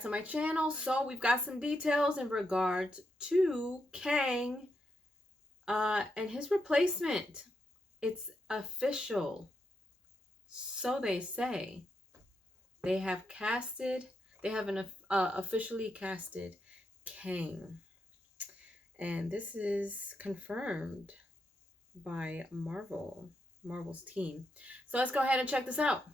back to my channel. So we've got some details in regards to Kang and his replacement. It's official. So they say. They have officially casted Kang. And this is confirmed by Marvel's team. So let's go ahead and check this out.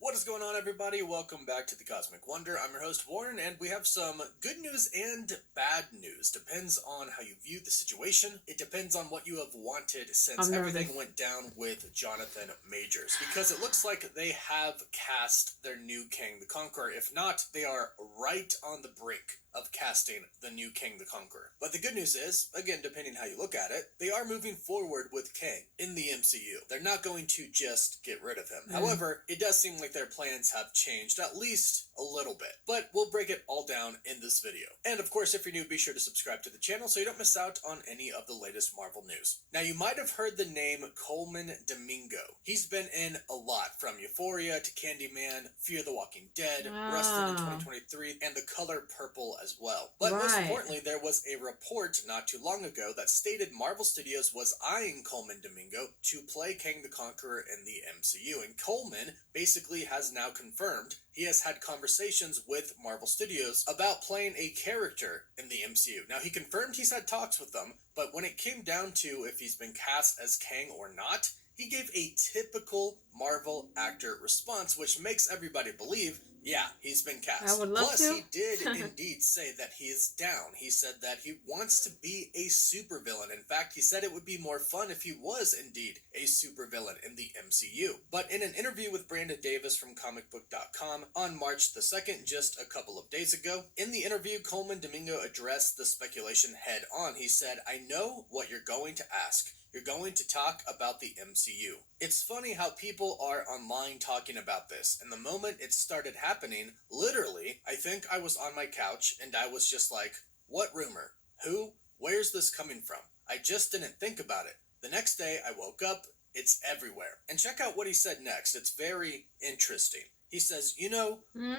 What is going on, everybody? Welcome back to the Cosmic Wonder. I'm your host, Warren, and we have some good news and bad news. Depends on how you view the situation. It depends on what you have wanted since everything went down with Jonathan Majors. Because it looks like they have cast their new Kang the Conqueror. If not, they are right on the brink of casting the new Kang the Conqueror. But the good news is, again, depending how you look at it, they are moving forward with Kang in the MCU. They're not going to just get rid of him. However, it does seem like their plans have changed at least a little bit. But we'll break it all down in this video. And of course, if you're new, be sure to subscribe to the channel so you don't miss out on any of the latest Marvel news. Now, you might have heard the name Colman Domingo. He's been in a lot, from Euphoria to Candyman, Fear the Walking Dead, Rustin in 2023, and The Color Purple as well. But most importantly, there was a report not too long ago that stated Marvel Studios was eyeing Colman Domingo to play Kang the Conqueror in the MCU. And Colman basically has now confirmed he has had conversations with Marvel Studios about playing a character in the MCU. Now, he confirmed he's had talks with them, but when it came down to if he's been cast as Kang or not, he gave a typical Marvel actor response, which makes everybody believe, yeah, he's been cast. I would love Plus, to. he did indeed say that he is down. He said that he wants to be a supervillain. In fact, he said it would be more fun if he was indeed a supervillain in the MCU. But in an interview with Brandon Davis from comicbook.com on March the 2nd, just a couple of days ago, in the interview, Colman Domingo addressed the speculation head on. He said, "I know what you're going to ask. You're going to talk about the MCU. It's funny how people are online talking about this, and the moment it started happening, literally, I think I was on my couch and I was just like, what rumor? Who? Where's this coming from? I just didn't think about it. The next day I woke up, it's everywhere." And check out what he said next. It's very interesting. He says,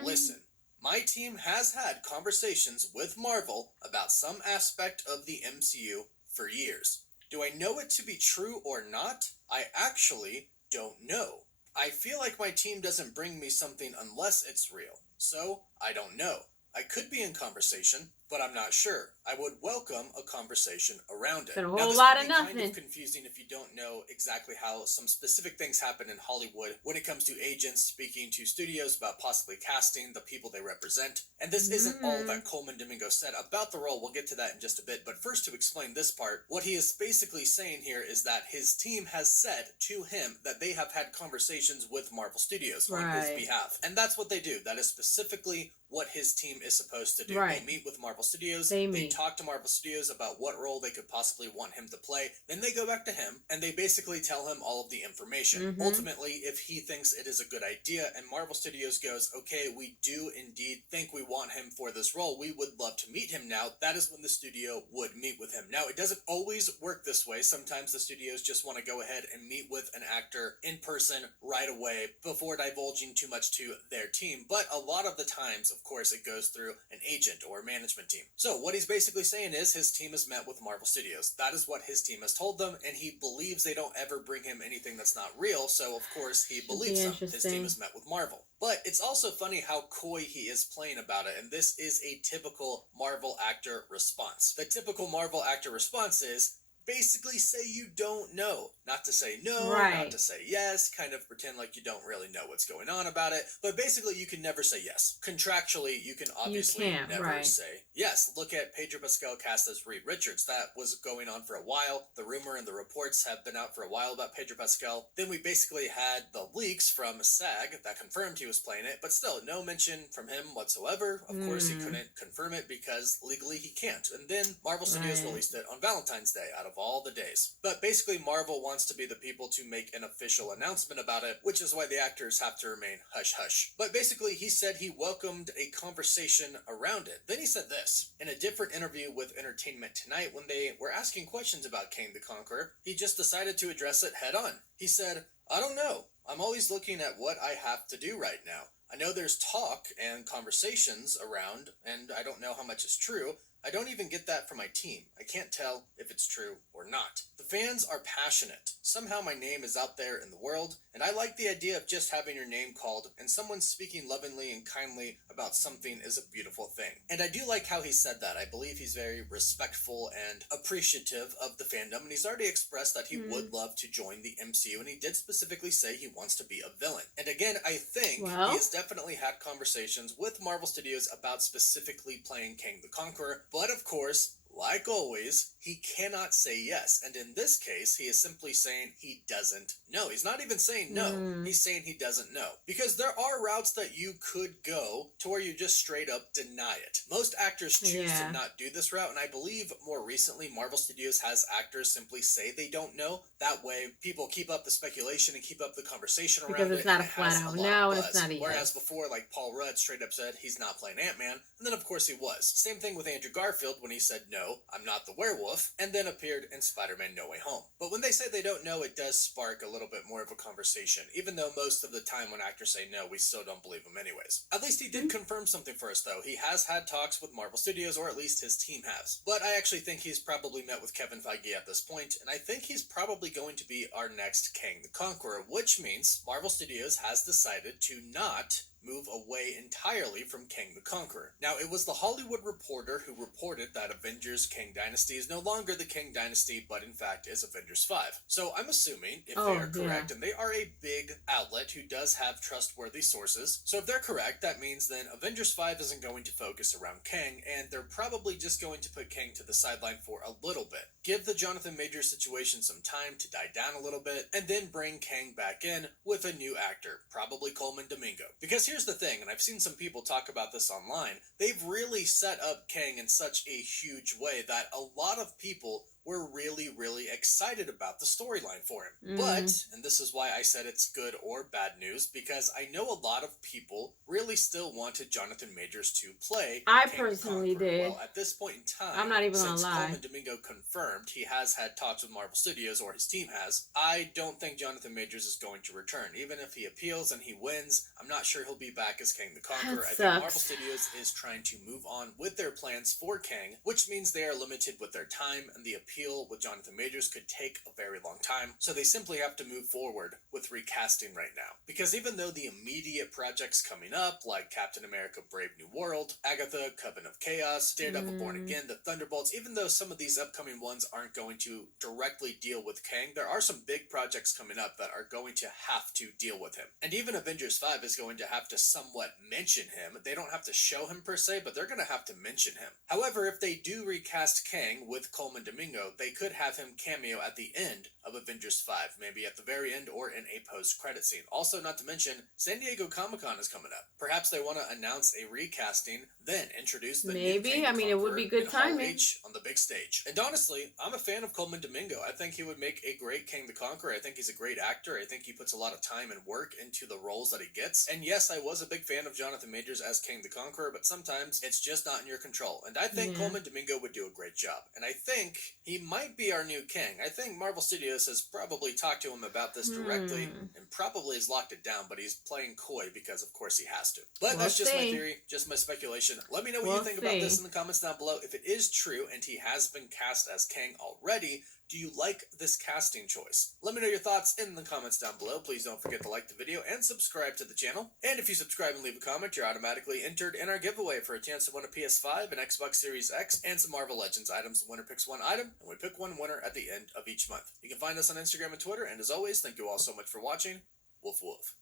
listen, my team has had conversations with Marvel about some aspect of the MCU for years. Do I know it to be true or not? I actually don't know. I feel like my team doesn't bring me something unless it's real. So, I don't know. I could be in conversation, but I'm not sure. I would welcome a conversation around it. A whole lot of nothing. Kind of confusing if you don't know exactly how some specific things happen in Hollywood when it comes to agents speaking to studios about possibly casting the people they represent. And this isn't all that Colman Domingo said about the role. We'll get to that in just a bit. But first, to explain this part, what he is basically saying here is that his team has said to him that they have had conversations with Marvel Studios on his behalf. And that's what they do. That is specifically what his team is supposed to do. They meet with Marvel Studios, they talk to Marvel Studios about what role they could possibly want him to play, then they go back to him, and they basically tell him all of the information. Ultimately, if he thinks it is a good idea, and Marvel Studios goes, okay, we do indeed think we want him for this role, we would love to meet him now, that is when the studio would meet with him. Now, it doesn't always work this way. Sometimes the studios just want to go ahead and meet with an actor in person right away before divulging too much to their team, but a lot of the times, of course, it goes through an agent or management team. So what he's basically saying is his team has met with Marvel Studios. That is what his team has told them, and he believes they don't ever bring him anything that's not real, so of course he believes them. His team has met with Marvel. But it's also funny how coy he is playing about it, and this is a typical Marvel actor response. The typical Marvel actor response is, basically say you don't know. Not to say no, not to say yes, kind of pretend like you don't really know what's going on about it, but basically you can never say yes. Contractually, you can obviously never say yes. Look at Pedro Pascal cast as Reed Richards. That was going on for a while. The rumor and the reports have been out for a while about Pedro Pascal. Then we basically had the leaks from SAG that confirmed he was playing it, but still, no mention from him whatsoever. Of course, he couldn't confirm it because legally he can't. And then Marvel Studios released it on Valentine's Day out of all the days. But basically, Marvel wants to be the people to make an official announcement about it, which is why the actors have to remain hush-hush. But basically, he said he welcomed a conversation around it. Then he said this. In a different interview with Entertainment Tonight, when they were asking questions about Kang the Conqueror, he just decided to address it head on. He said, "I don't know. I'm always looking at what I have to do right now. I know there's talk and conversations around, and I don't know how much is true. I don't even get that from my team. I can't tell if it's true or not. The fans are passionate. Somehow my name is out there in the world, and I like the idea of just having your name called and someone speaking lovingly and kindly about something is a beautiful thing. And I do like how he said that. I believe he's very respectful and appreciative of the fandom, and he's already expressed that he would love to join the MCU, and he did specifically say he wants to be a villain. And again, I think he has definitely had conversations with Marvel Studios about specifically playing Kang the Conqueror, but of course, like always, he cannot say yes. And in this case, he is simply saying he doesn't know. He's not even saying no. He's saying he doesn't know. Because there are routes that you could go to where you just straight up deny it. Most actors choose to not do this route, and I believe more recently Marvel Studios has actors simply say they don't know. That way, people keep up the speculation and keep up the conversation around it. Because it's not a flat out no, and it's not a yes. Whereas before, like Paul Rudd straight up said he's not playing Ant-Man, and then of course he was. Same thing with Andrew Garfield when he said no, I'm not the werewolf, and then appeared in Spider-Man No Way Home. But when they say they don't know, it does spark a little bit more of a conversation, even though most of the time when actors say no, we still don't believe them anyways. At least he did confirm something for us though. He has had talks with Marvel Studios, or at least his team has. But I actually think he's probably met with Kevin Feige at this point, and I think he's probably going to be our next Kang the Conqueror, which means Marvel Studios has decided to not move away entirely from Kang the Conqueror. Now, it was the Hollywood Reporter who reported that Avengers Kang Dynasty is no longer the Kang Dynasty, but in fact is Avengers 5. So I'm assuming, if they are correct, and they are a big outlet who does have trustworthy sources, so if they're correct, that means then Avengers 5 isn't going to focus around Kang, and they're probably just going to put Kang to the sideline for a little bit. Give the Jonathan Majors situation some time to die down a little bit, and then bring Kang back in with a new actor, probably Coleman Domingo. Because here's the thing, and I've seen some people talk about this online, they've really set up Kang in such a huge way that a lot of people were really, really excited about the storyline for him. But, and this is why I said it's good or bad news, because I know a lot of people really still wanted Jonathan Majors to play I Kang personally the Conqueror. did. Well, at this point in time, I'm not even since gonna lie. Coleman Domingo confirmed he has had talks with Marvel Studios, or his team has, I don't think Jonathan Majors is going to return. Even if he appeals and he wins, I'm not sure he'll be back as Kang the Conqueror. I think Marvel Studios is trying to move on with their plans for Kang, which means they are limited with their time, and the appeal with Jonathan Majors could take a very long time, so they simply have to move forward with recasting right now. Because even though the immediate projects coming up, like Captain America Brave New World, Agatha, Coven of Chaos, Daredevil Born Again, The Thunderbolts, even though some of these upcoming ones aren't going to directly deal with Kang, there are some big projects coming up that are going to have to deal with him. And even Avengers 5 is going to have to somewhat mention him. They don't have to show him per se, but they're going to have to mention him. However, if they do recast Kang with Coleman Domingo, they could have him cameo at the end of Avengers 5, maybe at the very end or in a post-credit scene. Also, not to mention, San Diego Comic-Con is coming up. Perhaps they want to announce a recasting, then introduce the new Kang I mean, it would be good timing H on the big stage. And honestly, I'm a fan of Coleman Domingo. I think he would make a great Kang the Conqueror. I think he's a great actor. I think he puts a lot of time and work into the roles that he gets. And yes, I was a big fan of Jonathan Majors as Kang the Conqueror, but sometimes it's just not in your control. And I think Coleman Domingo would do a great job. And I think he might be our new Kang. I think Marvel Studios has probably talked to him about this directly and probably has locked it down, but he's playing coy because of course he has to. But that's just my theory, just my speculation. Let me know what you think about this in the comments down below. If it is true and he has been cast as Kang already, do you like this casting choice? Let me know your thoughts in the comments down below. Please don't forget to like the video and subscribe to the channel. And if you subscribe and leave a comment, you're automatically entered in our giveaway for a chance to win a PS5, an Xbox Series X, and some Marvel Legends items. The winner picks one item, and we pick one winner at the end of each month. You can find us on Instagram and Twitter, and as always, thank you all so much for watching. Woof woof.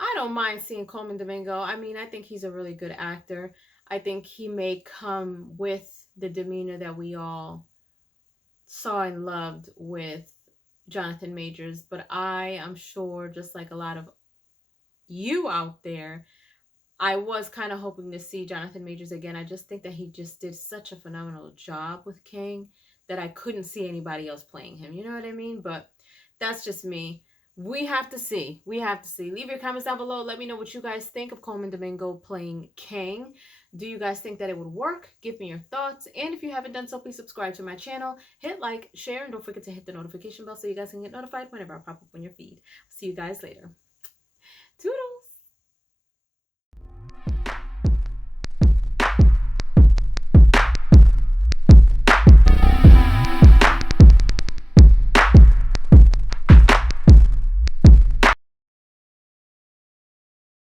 I don't mind seeing Coleman Domingo. I mean, I think he's a really good actor. I think he may come with the demeanor that we all saw and loved with Jonathan Majors, but I am sure, just like a lot of you out there, I was kind of hoping to see Jonathan Majors again. I just think that he just did such a phenomenal job with Kang that I couldn't see anybody else playing him. You know what I mean? But that's just me. We have to see. We have to see. Leave your comments down below. Let me know what you guys think of Coleman Domingo playing Kang. Do you guys think that it would work? Give me your thoughts. And if you haven't done so, please subscribe to my channel. Hit like, share, and don't forget to hit the notification bell so you guys can get notified whenever I pop up on your feed. See you guys later. Toodles!